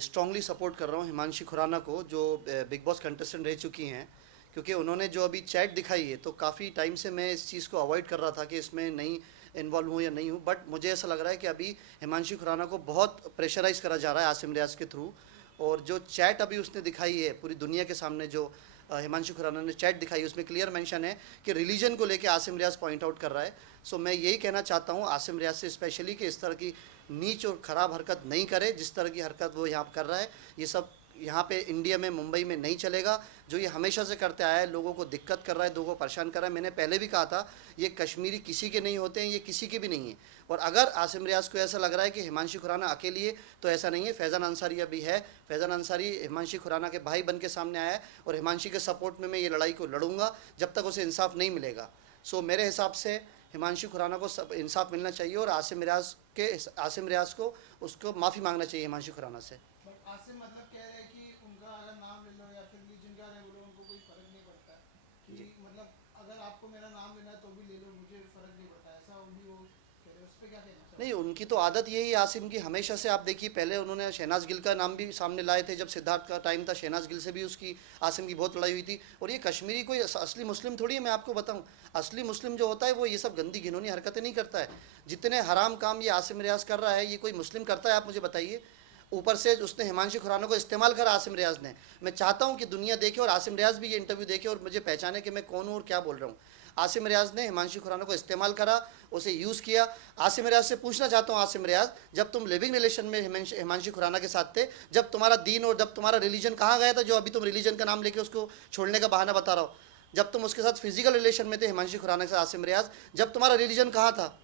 Strongly support कर रहा हूँ हिमांशी खुराना को, जो बिग बॉस कंटेस्टेंट रह चुकी हैं, क्योंकि उन्होंने जो अभी चैट दिखाई है, तो काफ़ी टाइम से मैं इस चीज़ को अवॉइड कर रहा था कि इसमें नहीं इन्वॉल्व हूँ या नहीं हूँ, बट मुझे ऐसा लग रहा है कि अभी हिमांशी खुराना को बहुत प्रेशराइज़ करा जा रहा है आसिम रियाज़ के थ्रू। और जो चैट अभी उसने दिखाई है पूरी दुनिया के सामने, जो हिमांशी खुराना ने चैट दिखाई, उसमें क्लियर मेंशन है कि रिलीजन को लेके आसिम रियाज़ पॉइंट आउट कर रहा है। सो मैं यही कहना चाहता हूँ आसिम रियाज़ से स्पेशली कि इस तरह की नीच और ख़राब हरकत नहीं करे, जिस तरह की हरकत वो यहाँ कर रहा है। ये सब यहाँ पे इंडिया में, मुंबई में नहीं चलेगा। जो ये हमेशा से करते आया है, लोगों को दिक्कत कर रहा है, लोगों को परेशान कर रहा है। मैंने पहले भी कहा था, ये कश्मीरी किसी के नहीं होते हैं, ये किसी के भी नहीं है। और अगर आसिम रियाज़ को ऐसा लग रहा है कि हिमांशी खुराना अकेली है, तो ऐसा नहीं है। फैज़ान अंसारी अभी है। फैज़ान अंसारी हिमांशी खुराना के भाई बन के सामने आया है, और हिमांशी के सपोर्ट में मैं ये लड़ाई को लड़ूंगा जब तक उसे इंसाफ नहीं मिलेगा। सो मेरे हिसाब से हिमांशी खुराना को सब इंसाफ मिलना चाहिए, और आसिम रियाज़ को उसको माफ़ी मांगना चाहिए हिमांशी खुराना से। आसिम मतलब कह रहे हैं कि उनका अगर नाम ले लो या फिर जिनका रहे बोलो, उनको कोई फर्क नहीं पड़ता कि मतलब अगर आपको मेरा नाम लेना है तो भी ले लो, मुझे फर्क नहीं पड़ता, ऐसा भी वो कह रहे हैं। उस पर क्या कहना चाहिए? नहीं, उनकी तो आदत यही है आसिम की, हमेशा से। आप देखिए, पहले उन्होंने शहनाज गिल का नाम भी सामने लाए थे, जब सिद्धार्थ का टाइम था, शहनाज गिल से भी उसकी आसिम की बहुत लड़ाई हुई थी। और ये कश्मीरी कोई असली मुस्लिम थोड़ी है, मैं आपको बताऊं। असली मुस्लिम जो होता है वो ये सब गंदी घिनौनी हरकतें नहीं करता है। जितने हराम काम ये आसिम रियाज़ कर रहा है, ये कोई मुस्लिम करता है? आप मुझे बताइए। ऊपर से उसने हिमांशी खुराना को इस्तेमाल करा आसिम रियाज़ ने। मैं चाहता हूँ कि दुनिया देखे और आसिम रियाज़ भी ये इंटरव्यू देखे और मुझे पहचाने कि मैं कौन हूँ और क्या बोल रहा हूँ। आसिम रियाज़ ने हिमांशी खुराना को इस्तेमाल करा, उसे यूज़ किया। आसिम रियाज़ से पूछना चाहता हूँ, आसिम रियाज़, जब तुम लिविंग रिलेशन में हिमांशी खुराना के साथ थे, जब तुम्हारा दीन और जब तुम्हारा रिलीजन कहाँ गया था, जो अभी तुम रिलीजन का नाम लेके उसको छोड़ने का बहाना बता रहा हो? जब तुम उसके साथ फिजिकल रिलेशन में थे हिमांशी खुराना के साथ, आसिम रियाज़, जब तुम्हारा रिलीजन कहाँ था?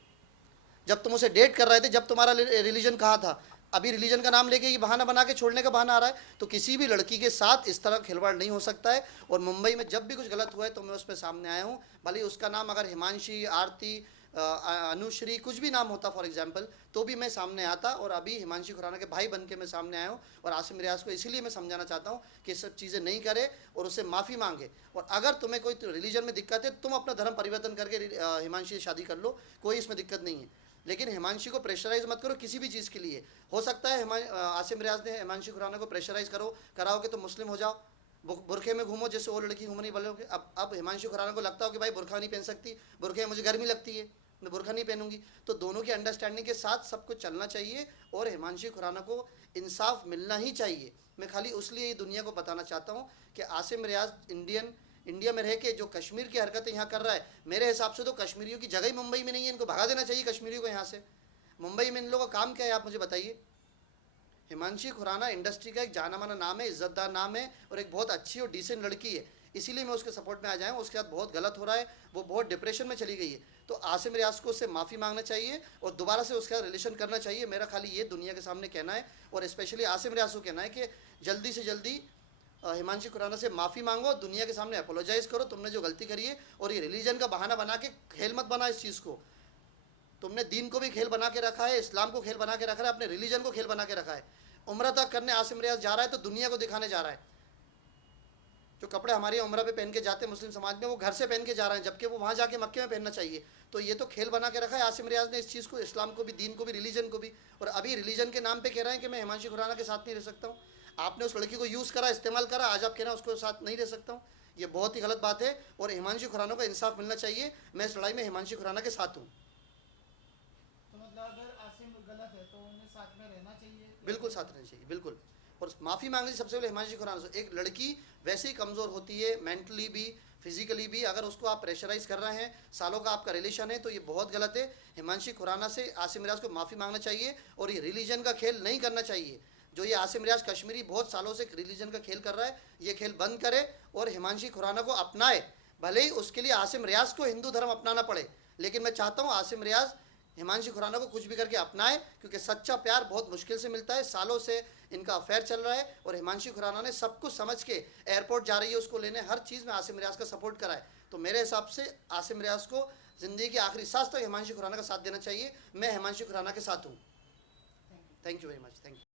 जब तुम उसे डेट कर रहे थे, जब तुम्हारा रिलीजन कहाँ था? अभी रिलीजन का नाम लेके ये बहाना बना के छोड़ने का बहाना आ रहा है। तो किसी भी लड़की के साथ इस तरह खिलवाड़ नहीं हो सकता है। और मुंबई में जब भी कुछ गलत हुआ है तो मैं उस पर सामने आया हूँ। भले उसका नाम अगर हिमांशी, आरती, अनुश्री, कुछ भी नाम होता फॉर एग्जांपल, तो भी मैं सामने आता। और अभी हिमांशी खुराना के भाई बन के मैं सामने आया हूँ। और आसिम रियाज़ को इसीलिए मैं समझाना चाहता हूँ कि सब चीज़ें नहीं करे और उससे माफ़ी मांगे। और अगर तुम्हें कोई रिलीजन में दिक्कत है, तुम अपना धर्म परिवर्तन करके हिमांशी से शादी कर लो, कोई इसमें दिक्कत नहीं है। लेकिन हिमांशी को प्रेशराइज मत करो किसी भी चीज़ के लिए। हो सकता है आसिम रियाज़ ने हिमांशी खुराना को प्रेशराइज कराओगे तो मुस्लिम हो जाओ, बुरखे में घूमो जैसे वो लड़की घूमने वाले होगी। अब हिमांशी खुराना को लगता हो कि भाई बुरखा नहीं पहन सकती, बुरखे में मुझे गर्मी लगती है, मैं बुरखा नहीं पहनूंगी। तो दोनों की अंडरस्टैंडिंग के साथ सब कुछ चलना चाहिए, और हिमांशी खुराना को इंसाफ मिलना ही चाहिए। मैं खाली उसलिए दुनिया को बताना चाहता हूँ कि आसिम रियाज़ इंडिया में रह के जो कश्मीर की हरकतें यहाँ कर रहा है, मेरे हिसाब से तो कश्मीरियों की जगह ही मुंबई में नहीं है। इनको भगा देना चाहिए कश्मीरियों को यहाँ से। मुंबई में इन लोगों का काम क्या है, आप मुझे बताइए। हिमांशी खुराना इंडस्ट्री का एक जाना माना नाम है, इज्जतदार नाम है, और एक बहुत अच्छी और डिसेंट लड़की है। इसीलिए मैं उसके सपोर्ट में आ जाऊँ। उसके साथ बहुत गलत हो रहा है, वो बहुत डिप्रेशन में चली गई है। तो आसिम रियाज़ को उससे माफ़ी मांगना चाहिए और दोबारा से उसके साथ रिलेशन करना चाहिए। मेरा खाली ये दुनिया के सामने कहना है, और स्पेशली आसिम रियाज़ को कहना है कि जल्दी से जल्दी हिमांशी खुराना से माफ़ी मांगो, दुनिया के सामने अपोलोजाइज़ करो, तुमने जो गलती करी है। और ये रिलीजन का बहाना बना के खेल मत बना इस चीज़ को। तुमने दीन को भी खेल बना के रखा है, इस्लाम को खेल बना के रखा है, अपने रिलीजन को खेल बना के रखा है। उम्र तक करने आसिम रियाज़ जा रहा है तो दुनिया को दिखाने जा रहा है। जो कपड़े हमारी उम्र पे पहन के जाते हैं मुस्लिम समाज में, वो घर से पहन के जा रहे हैं, जबकि वो वहाँ जाके मक्के में पहनना चाहिए। तो ये तो खेल बना के रखा है आसिम रियाज़ ने इस चीज़ को, इस्लाम को भी, दीन को भी, रिलीजन को भी। और अभी रिलीजन के नाम पे कह रहे हैं कि मैं हिमांशी खुराना के साथ नहीं रह सकता हूँ। आपने उस लड़की को यूज़ करा, इस्तेमाल करा, आज आप कह रहे हैं उसको साथ नहीं रह सकता हूँ। ये बहुत ही गलत बात है, और हिमांशी खुराना को इंसाफ मिलना चाहिए। मैं इस लड़ाई में हिमांशी खुराना के साथ हूँ। तो मतलब अगर आसिम गलत है तो उन्हें साथ में रहना चाहिए? बिल्कुल साथ रहना चाहिए, बिल्कुल। और माफ़ी मांगनी सबसे पहले हिमांशी खुराना से। एक लड़की वैसे ही कमज़ोर होती है, मेंटली भी, फिजिकली भी। अगर उसको आप प्रेशराइज कर रहे हैं, सालों का आपका रिलेशन है, तो ये बहुत गलत है। हिमांशी खुराना से आसिम रियाज़ को माफ़ी मांगना चाहिए, और ये रिलीजन का खेल नहीं करना चाहिए। जो ये आसिम रियाज़ कश्मीरी बहुत सालों से रिलीजन का खेल कर रहा है, ये खेल बंद करे और हिमांशी खुराना को अपनाए। भले ही उसके लिए आसिम रियाज़ को हिंदू धर्म अपनाना पड़े, लेकिन मैं चाहता हूँ आसिम रियाज़ हिमांशी खुराना को कुछ भी करके अपनाए, क्योंकि सच्चा प्यार बहुत मुश्किल से मिलता है। सालों से इनका अफेयर चल रहा है, और हिमांशी खुराना ने सब कुछ समझ के एयरपोर्ट जा रही है उसको लेने, हर चीज़ में आसिम रियाज़ का सपोर्ट करा है। तो मेरे हिसाब से आसिम रियाज़ को ज़िंदगी की आखिरी सांस तक हिमांशी खुराना का साथ देना चाहिए। मैं हिमांशी खुराना के साथ हूँ। Thank you very much. Thank you.